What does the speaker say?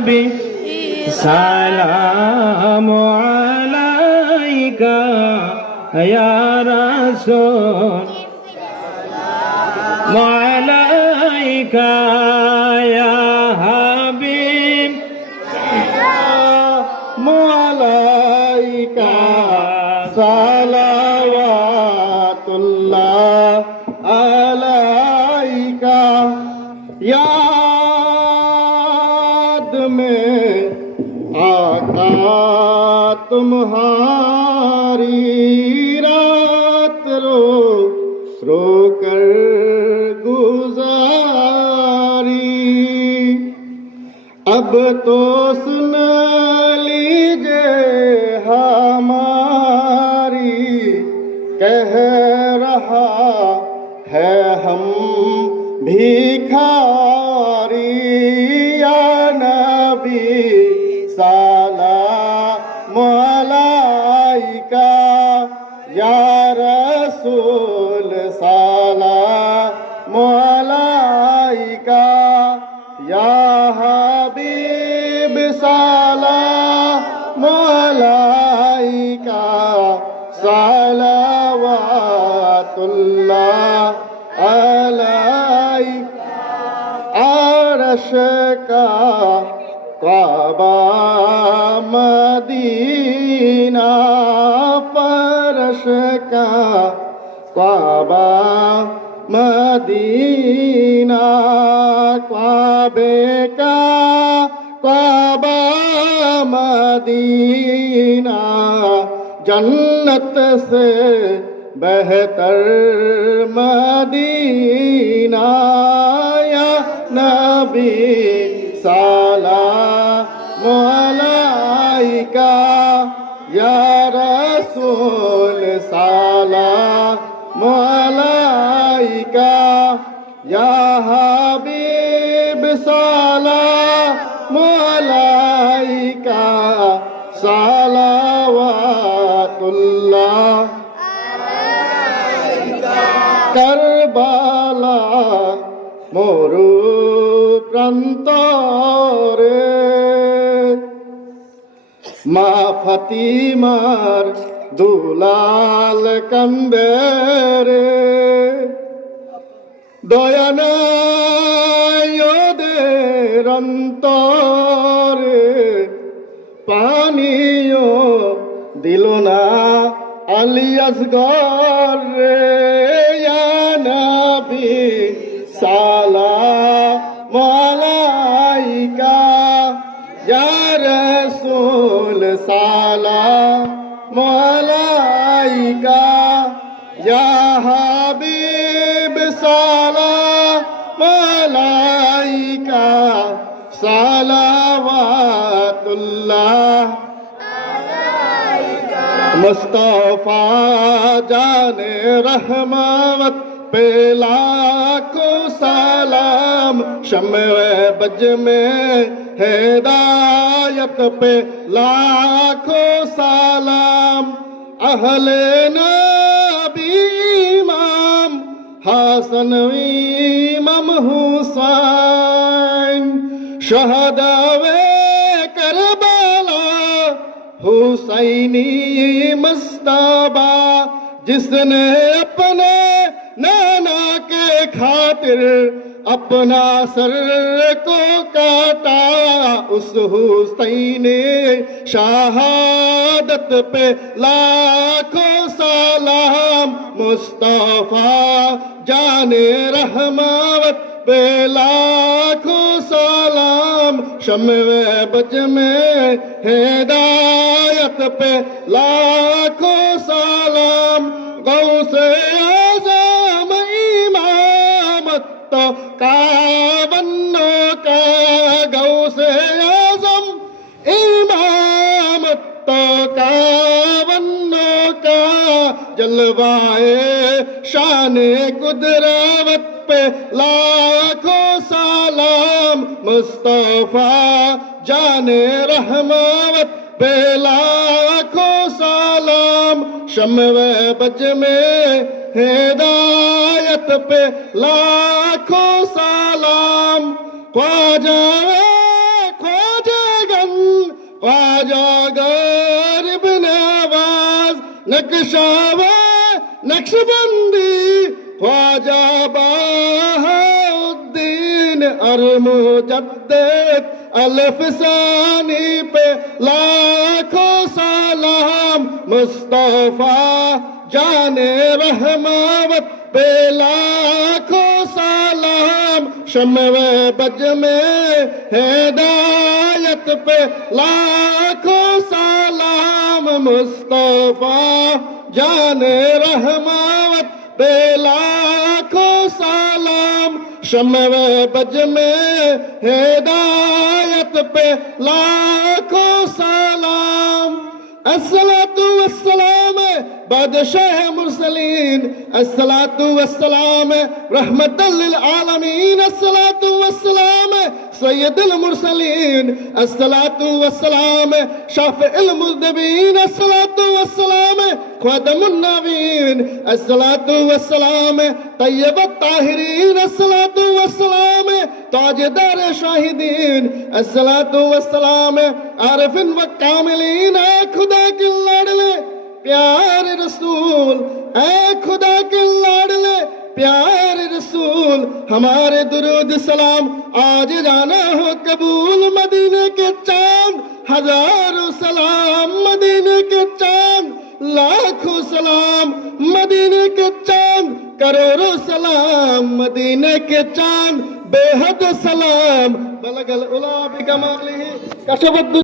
নবী সালামু আলাইকা ইয়া রাসূল আলাইকা ইয়া হাবিব আলাইকা সালাওয়াতুল্লাহ আলাইকা याद में आका तुम्हारी रात रो रो कर गुजारी अब तो सुन लीजिए हमारी कह रहा है हम भिखारी या नबी सलाम अलैका या रसूल सलाम अलैका या हबीब सलाम अलैका सलावतुल्लाह अलैका अर्श का काबा मदीना फर्श का काबा मदीना काबे का काबा मदीना जन्नत से बेहतर मदीना या नबी सलाम अलैका या रसूल सलाम अलैका या हबीब सलाम अलैका सलावतुल्लाह करबाला मोरु প্রান্তরে মা ফাতিমার দুলাল কান্দে রে দয়া নাই ওদের অন্তরে পানিও দিল না আলিয়াসগর রে ইয়া নবী সালাম আলাইকা ইয়া রাসূল সালাম আলাইকা ইয়া হাবিব সালাম আলাইকা সালাওয়াতুল্লাহ मुस्तफा जाने रहमत पे लाखों सलाम शम्मे बज में हिदायत पे लाखों सलाम अहले नबी इमाम हसन इमाम हुसैन शहदावे करबला हुसैनी मुस्तबा जिसने अपने नाना के खातिर अपना सर को काटा उस हुसैन शहादत पे लाखों सलाम मुस्तफा जाने रहमत पे लाखों सलाम शम्मे बज में हिदायत पे लाखों सलाम गौसे आज़म इमामत तो कावन्नो का गौसे आज़म इमामत तो कावन्नो का जलवाए शान कुदरत पे लाखों सलाम मुस्तफा जाने रहमत पे लाखों सलाम शम्मे बज में हिदायत पे लाखों सलाम ख्वाजा ख्वाजा ख्वाजा गरीब नवाज नक्शावा नक्शबंदी ख्वाजा बहाउद्दीन और मुजद्दिद अल्फसानी पे लाखों सलाम मुस्तफा जाने रहमत पे लाखों सलाम शम्वे बज में हिदायत पे लाखों सलाम मुस्तफा जाने रहमत पे लाखों सलाम शम्वे बज में हिदायत पे लाखों सलाम अस्सलातु वस्सलाम बादशाह मुरसलीन अस्सलातु वस्सलाम रहमतल लिल आलमीन अस्सलातु वस्सलाम सय्यदुल मुरसलीन अस्सलातु वस्सलाम शाफिउल मुज़निबीन अस्सलातु वस्सलाम ख़ातमुन नबीन अस्सलातु वस्सलाम तय्यबत ताहिरीन अस्सलातु वस्सलाम ताजदार शाहिदीन अस्सलातु वस्सलाम आरिफिन व कामिलीन ऐ खुदा के लाडले प्यारे रसूल ऐ खुदा के लाडले प्यारे रसूल हमारे दुरूद सलाम आज जाना हो कबूल मदीने के चांद हजारों सलाम मदीने के चांद लाखों सलाम मदीने के चांद करोड़ों सलाम मदीने के चांद बेहद सलाम बलगल उला बिकमालिही कशबत